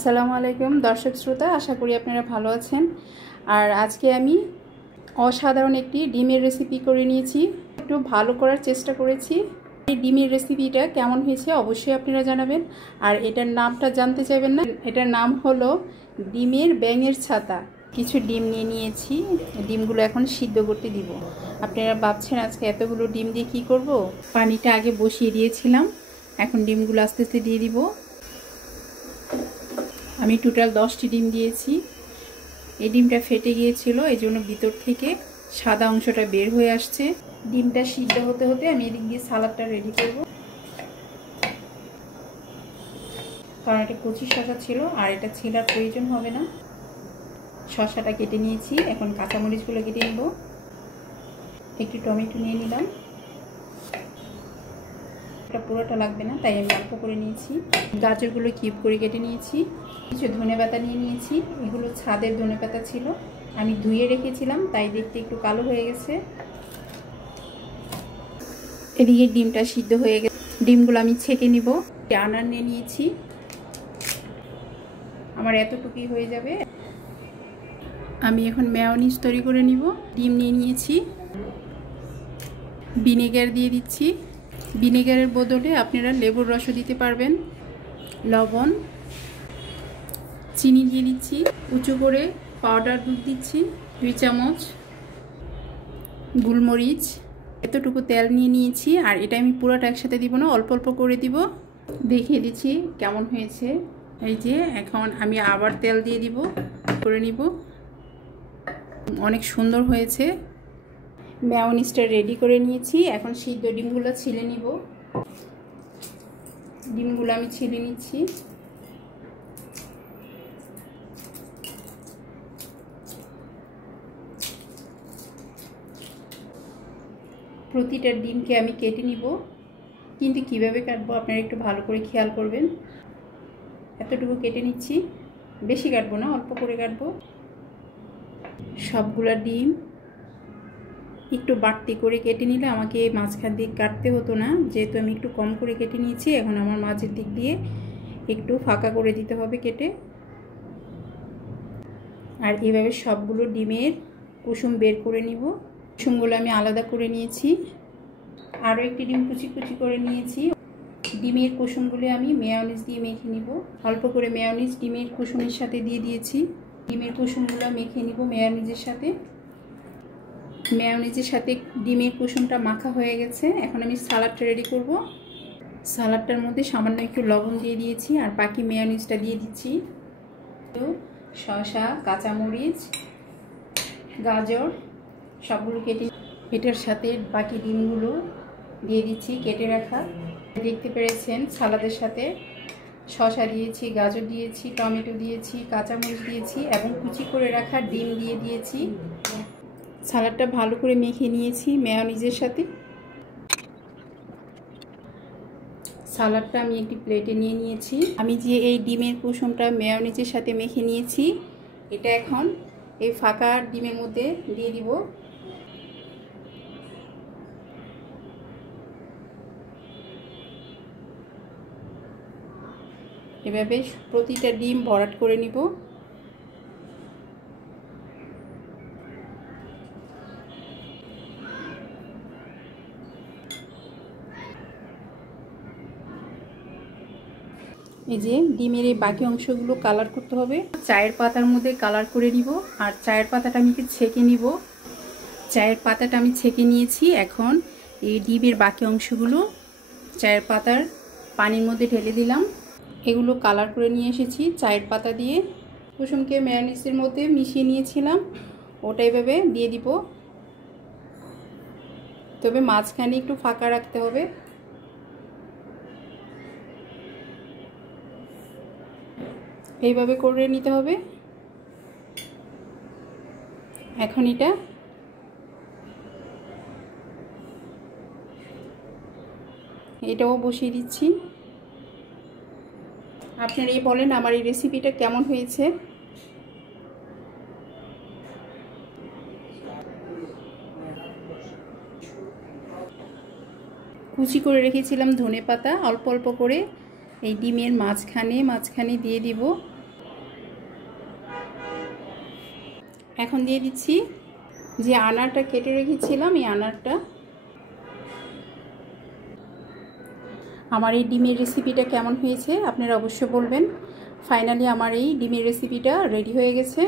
আসসালামু আলাইকুম দর্শক শ্রোতা, আশা করি আপনারা ভালো আছেন। আর আজকে আমি অসাধারণ একটি ডিমের রেসিপি করে নিয়েছি। একটু ভালো করার চেষ্টা করেছি। এই ডিমের রেসিপিটা কেমন হয়েছে অবশ্যই আপনারা জানাবেন। আর এটার নামটা জানতে চাইবেন না, এটার নাম হলো ডিমের ব্যাঙের ছাতা। কিছু ডিম নিয়ে নিয়েছি, ডিমগুলো এখন সিদ্ধ করতে দিব। আপনারা ভাবছেন আজকে এতগুলো ডিম দিয়ে কি করব? পানিটা আগে বসিয়ে দিয়েছিলাম, এখন ডিমগুলো আস্তে আস্তে দিয়ে দিব। আমি টোটাল 10টি ডিম দিয়েছি। এই ডিমটা ফেটে গিয়েছিল, এই জন্য ভিতর থেকে সাদা অংশটা বের হয়ে আসছে। ডিমটা সিদ্ধ হতে হতে আমি এদিক দিয়ে সালাদটা রেডি করব, কারণ এটা কচি শসা ছিল আর এটা ছেলার প্রয়োজন হবে না। শসাটা কেটে নিয়েছি, এখন কাঁচামরিচগুলো কেটে নেব। একটু টমেটো নিয়ে নিলাম, এটা পুরোটা লাগবে না তাই আমি অল্প করে নিয়েছি। গাজরগুলো কিউব করে কেটে নিয়েছি। কিছু ধনেপাতা নিয়ে নিয়েছি, এগুলো ছাদের ধনেপাতা ছিল, আমি ধুয়ে রেখেছিলাম তাই দেখতে একটু কালো হয়ে গেছে। এদিকে ডিমটা সিদ্ধ হয়ে গেছে, ডিমগুলো আমি ছেঁকে নিব। আনার নিয়ে নিয়েছি, আমার এতটুকুই হয়ে যাবে। আমি এখন মেয়োনিজ তৈরি করে নিব। ডিম নিয়ে নিয়েছি, ভিনেগার দিয়ে দিচ্ছি। ভিনেগারের বদলে আপনারা লেবুর রসও দিতে পারবেন। লবণ, চিনি দিয়ে দিচ্ছি, উঁচু করে পাউডার দুধ দিচ্ছি 2 চামচ, গোলমরিচ, এতটুকু তেল নিয়ে নিয়েছি। আর এটা আমি পুরোটা একসাথে দিব না, অল্প অল্প করে দিব। দেখিয়ে দিচ্ছি কেমন হয়েছে। এই যে এখন আমি আবার তেল দিয়ে দিব, করে নিব। অনেক সুন্দর হয়েছে। মেয়োনিজটা রেডি করে নিয়েছি, এখন সিদ্ধ ডিমগুলো ছিলে নিব। ডিমগুলো আমি ছিলে নিচ্ছি। প্রতিটা ডিমকে আমি কেটে নিব, কিন্তু কিভাবে কাটবো আপনারা একটু ভালো করে খেয়াল করবেন। এতটুকু কেটে নিচ্ছি, বেশি কাটবো না, অল্প করে কাটবো। সবগুলা ডিম একটু বাড়তি করে কেটে নিলে আমাকে মাঝখান দিয়ে কাটতে হতো না, যেহেতু আমি একটু কম করে কেটে নিয়েছি। এখন আমার মাঝের দিক দিয়ে একটু ফাঁকা করে দিতে হবে কেটে। আর এইভাবে সবগুলো ডিমের কুসুম বের করে নিব। কুসুমগুলো আমি আলাদা করে নিয়েছি। আরও একটি ডিম কুচি কুচি করে নিয়েছি। ডিমের কুসুমগুলো আমি মেয়োনিজ দিয়ে মেখে নিব। অল্প করে মেয়োনিজ ডিমের কুসুমের সাথে দিয়ে দিয়েছি। ডিমের কুসুমগুলো মেখে নিব মেয়োনিজের সাথে। মেয়োনিজের সাথে ডিমের কুসুমটা মাখা হয়ে গেছে, এখন আমি সালাডটা রেডি করব। সালাডটার মধ্যে সামান্য একটু লবণ দিয়ে দিয়েছি, আর বাকি মেয়োনিজটা দিয়ে দিচ্ছি। তো শসা, কাঁচামরিচ, গাজর সবগুলো কেটে এটার সাথে বাকি ডিমগুলো দিয়ে দিচ্ছি কেটে রাখা। দেখতে পেরেছেন সালাদের সাথে শসা দিয়েছি, গাজর দিয়েছি, টমেটো দিয়েছি, কাঁচামরিচ দিয়েছি এবং কুচি করে রাখা ডিম দিয়ে দিয়েছি। সালাডটা ভালো করে মেখে নিয়েছি মেয়োনিজের সাথে। সালাডটা আমি একটি প্লেটে নিয়ে নিয়েছি। আমি যে এই ডিমের কুসুমটা মেয়োনিজের সাথে মেখে নিয়েছি, এটা এখন এই ফাঁকা ডিমের মধ্যে দিয়ে দিব। এভাবে প্রতিটা ডিম ভরাট করে নিব। এই যে ডিমের এই বাকি অংশগুলো কালার করতে হবে। চায়ের পাতার মধ্যে কালার করে নিব। আর চায়ের পাতাটা আমি ছেঁকে নিব। চায়ের পাতাটা আমি ছেঁকে নিয়েছি। এখন এই ডিমের বাকি অংশগুলো চায়ের পাতার পানির মধ্যে ঢেলে দিলাম। এগুলো কালার করে নিয়ে এসেছি চায়ের পাতা দিয়ে। কুসুমকে মেয়োনিজের মধ্যে মিশিয়ে নিয়েছিলাম, ওটা এভাবে দিয়ে দিব। তবে মাঝখানে একটু ফাঁকা রাখতে হবে। এইভাবে করে নিতে হবে। এখন এটাও বসিয়ে দিচ্ছি। আপনারা বলেন আমার এই রেসিপিটা কেমন হয়েছে। কুচি করে রেখেছিলাম ধনেপাতা, অল্প অল্প করে এই ডিমের মাঝখানে দিয়ে দিব। এখন দিয়ে দিচ্ছি যে আনারটা কেটে রেখেছিলাম, এই আনারটা। আমার এই ডিমের রেসিপিটা কেমন হয়েছে আপনারা অবশ্যই বলবেন। ফাইনালি আমার এই ডিমের রেসিপিটা রেডি হয়ে গেছে।